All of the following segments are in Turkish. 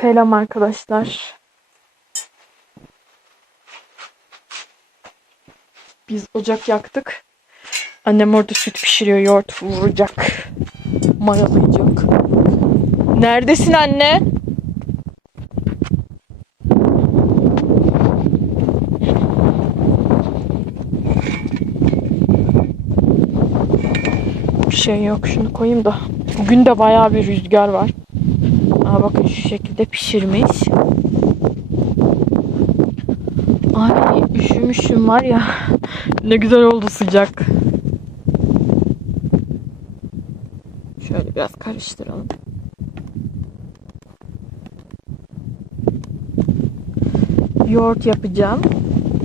Selam arkadaşlar. Biz ocak yaktık. Annem orada süt pişiriyor, yoğurt vuracak. Mayalayacak. Neredesin anne? Bir şey yok. Şunu koyayım da. Bugün de bayağı bir rüzgar var. Aa, bakın şu şekilde pişirmiş. Ay üşümüşüm var ya. Ne güzel oldu sıcak. Şöyle biraz karıştıralım. Yoğurt yapacağım.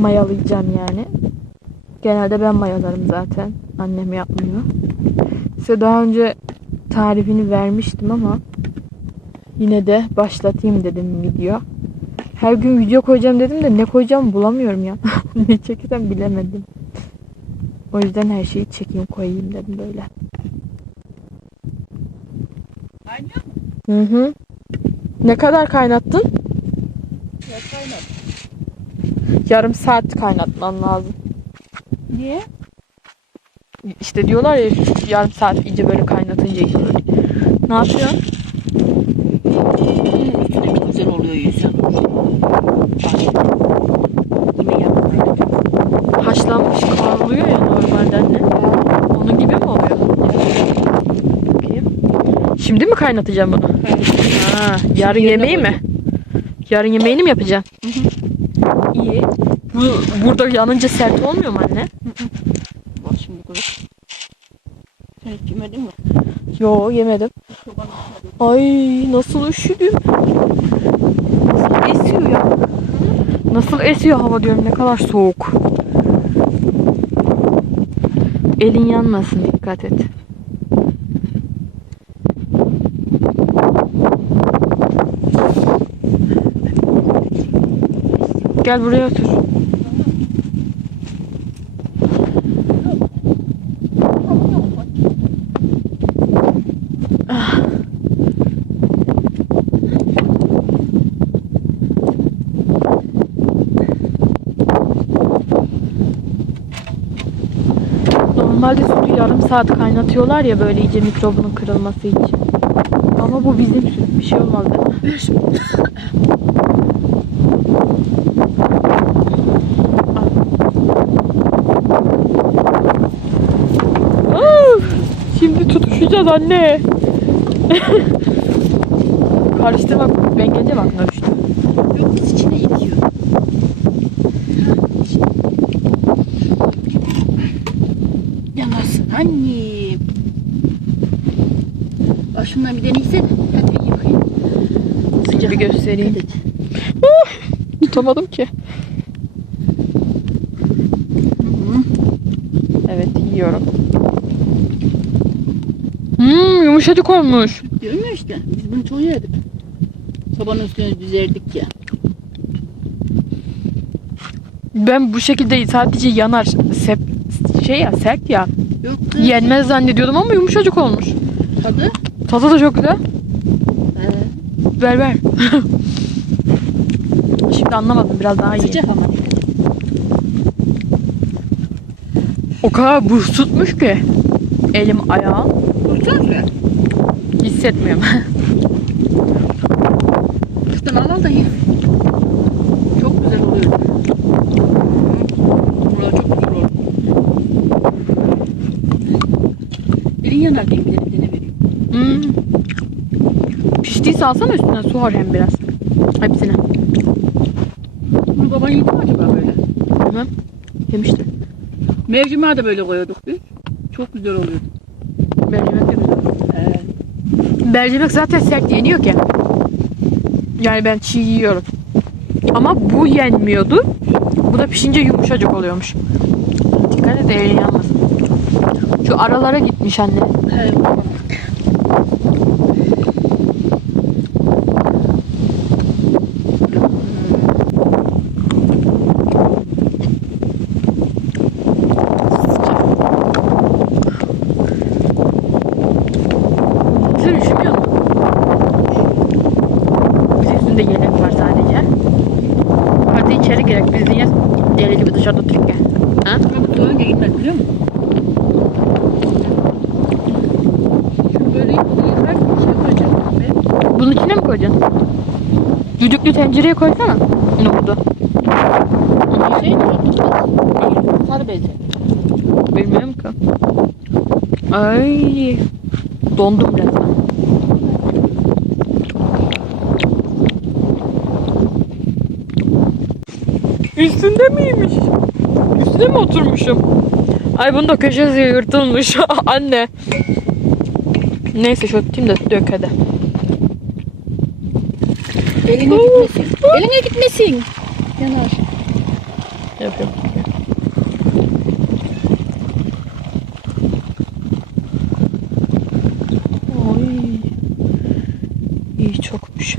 Mayalayacağım yani. Genelde ben mayalarım zaten. Annem yapmıyor. Size daha önce tarifini vermiştim ama yine de başlatayım dedim video. Her gün video koyacağım dedim de ne koyacağımı bulamıyorum ya. ne çekeceğim bilemedim. O yüzden her şeyi çekeyim koyayım dedim böyle. Kaynıyor mu? Hı hı. Ne kadar kaynattın? Ya kaynat. Yarım saat kaynatman lazım. Niye? İşte diyorlar ya yarım saat iyice böyle kaynatınca işte. Ne yapıyorsun? Üstüne bir güzel oluyor yapmayın. Haşlanmış kavruluyor ya normalde anne. Onun gibi mi oluyor? Bakayım. Şimdi mi kaynatacağım bunu? Ha, yarın yemeği mi? Yarın yemeğini mi yapacaksın? İyi. Bu burada yanınca sert olmuyor mu anne? Bak şimdi koy. Sen hiç yemedin mi? Yo yemedim. Ay nasıl üşüdüm. Nasıl esiyor ya? Nasıl esiyor hava diyorum ne kadar soğuk. Elin yanmasın dikkat et. Gel buraya otur. Normalde sütü yarım saat kaynatıyorlar ya böyle iyice mikrobunun kırılması için. Ama bu bizim süt. Bir şey olmaz Şimdi tutuşacağız anne. Karıştırma. Ben gelince bak karıştı. Yok biz içine yetiyor. Yanasın annem. Bak şundan bir deneysen. Hadi yıkayın. Sıcak bir göstereyim. Dikkat et. Tutamadım ki. Hı. Evet yiyorum. Hmm, yumuşacık olmuş. Diyorum ya işte. Biz bunu çok yedik. Sobanın üstüne düzerdik ya. Ben bu şekilde sadece yanar. Sep, şey ya sert ya. Yok. Yenmez zannediyordum ama yumuşacık olmuş. Tadı. Tadı da çok güzel. Ee, Ver ver. Şimdi anlamadım biraz daha iyi. sıcak ama. O kadar buz tutmuş ki. Elim ayağım. Kurtar ya. Hissetmiyorum. Şuradan al al da ye. Çok güzel oluyor. Buralar çok güzel oluyor. Elin yanarken bir de dene vereyim. hmm. Piştiyse alsana üstüne su var hem biraz. Hepsine. Bunu baban yedi mi acaba böyle? Bilmem. Yemişti. Mercimeği de böyle koyuyorduk biz. Çok güzel oluyordu. Mercimek de güzel. Ee, Mercimek zaten sert yeniyor ki. Yani ben çiğ yiyorum. Ama bu yenmiyordu. Bu da pişince yumuşacık oluyormuş. Dikkat et elin yanmasın. Şu aralara gitmiş anne. he, Sen üşümüyor musun? Biz Hadi içeri girek. Biz niye deli gibi dışarıda oturup gel. Ha? Önce gitmez biliyor musun? Şey. Bunun içine mi koyacaksın? Düdüklü tencereye koysana. Nohudu. Şey mi? Sarı bezi. Bilmiyorum ki. Ay. Dondum resmen. Üstünde miymiş? Üstüne mi oturmuşum? Ay bunun da köşesi yırtılmış. Anne. Neyse şu tutayım da dök hadi. Eline gitmesin. Eline gitmesin. Yanar. Yapıyorum. Oy. İyi çokmuş.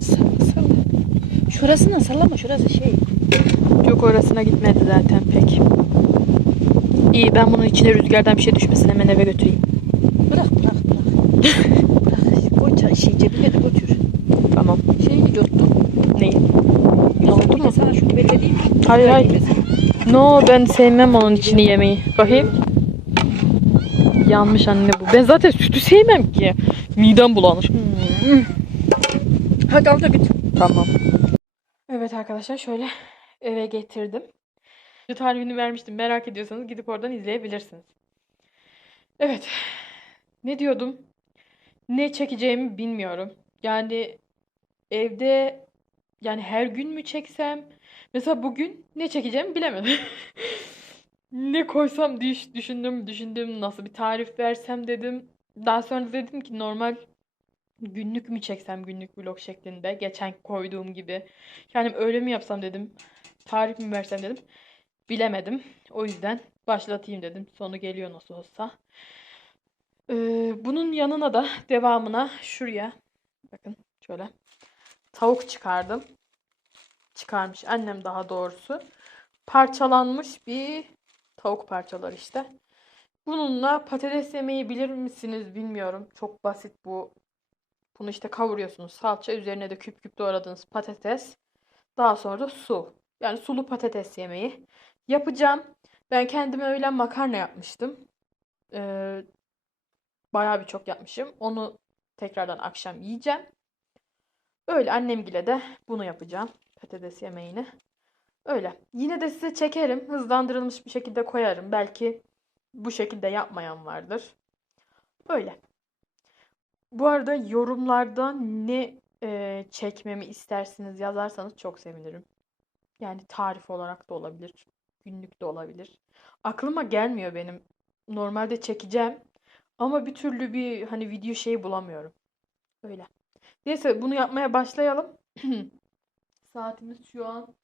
Salla salla. Şurasına sallama şurası şey. Orasına gitmedi zaten pek. İyi ben bunun içine rüzgardan bir şey düşmesin hemen eve götüreyim. Bırak bırak bırak. bırak. Koy şey cebine de götür. Tamam. Şey yuttu. Neyi? Oldu mu? Sana şunu belli değil mi? Hayır hayır. No ben sevmem onun içini yemeyi. Bakayım. Yanmış anne bu. Ben zaten sütü sevmem ki. Midem bulanır. Hadi al da git. Tamam. Evet arkadaşlar şöyle eve getirdim. Tarifini vermiştim. Merak ediyorsanız gidip oradan izleyebilirsiniz. Evet. Ne diyordum? Ne çekeceğimi bilmiyorum. Yani evde yani her gün mü çeksem? Mesela bugün ne çekeceğimi bilemedim. ne koysam düş, düşündüm, düşündüm nasıl bir tarif versem dedim. Daha sonra dedim ki normal günlük mü çeksem günlük vlog şeklinde geçen koyduğum gibi. Yani öyle mi yapsam dedim. Tarif mi versem dedim. Bilemedim. O yüzden başlatayım dedim. Sonu geliyor nasıl olsa. Ee, bunun yanına da devamına şuraya bakın şöyle tavuk çıkardım. Çıkarmış annem daha doğrusu. Parçalanmış bir tavuk parçaları işte. Bununla patates yemeği bilir misiniz bilmiyorum. Çok basit bu. Bunu işte kavuruyorsunuz. Salça üzerine de küp küp doğradığınız patates. Daha sonra da su. Yani sulu patates yemeği. Yapacağım. Ben kendime öğlen makarna yapmıştım. Ee, bayağı bir çok yapmışım. Onu tekrardan akşam yiyeceğim. Öyle annemgile de bunu yapacağım. Patates yemeğini. Öyle. Yine de size çekerim. Hızlandırılmış bir şekilde koyarım. Belki bu şekilde yapmayan vardır. Öyle. Bu arada yorumlarda ne e, çekmemi istersiniz yazarsanız çok sevinirim. Yani tarif olarak da olabilir. Günlük de olabilir. Aklıma gelmiyor benim. Normalde çekeceğim. Ama bir türlü bir hani video şeyi bulamıyorum. Öyle. Neyse bunu yapmaya başlayalım. Saatimiz şu an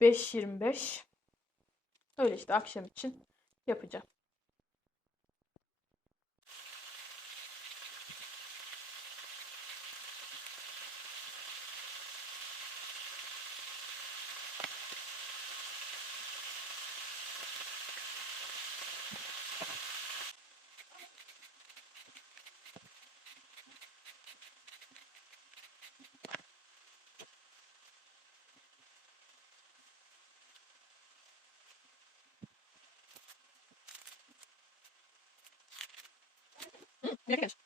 5.25. Öyle işte akşam için yapacağım. Gracias.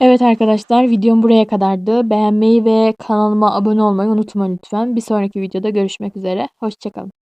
Evet arkadaşlar videom buraya kadardı. Beğenmeyi ve kanalıma abone olmayı unutmayın lütfen. Bir sonraki videoda görüşmek üzere. Hoşçakalın.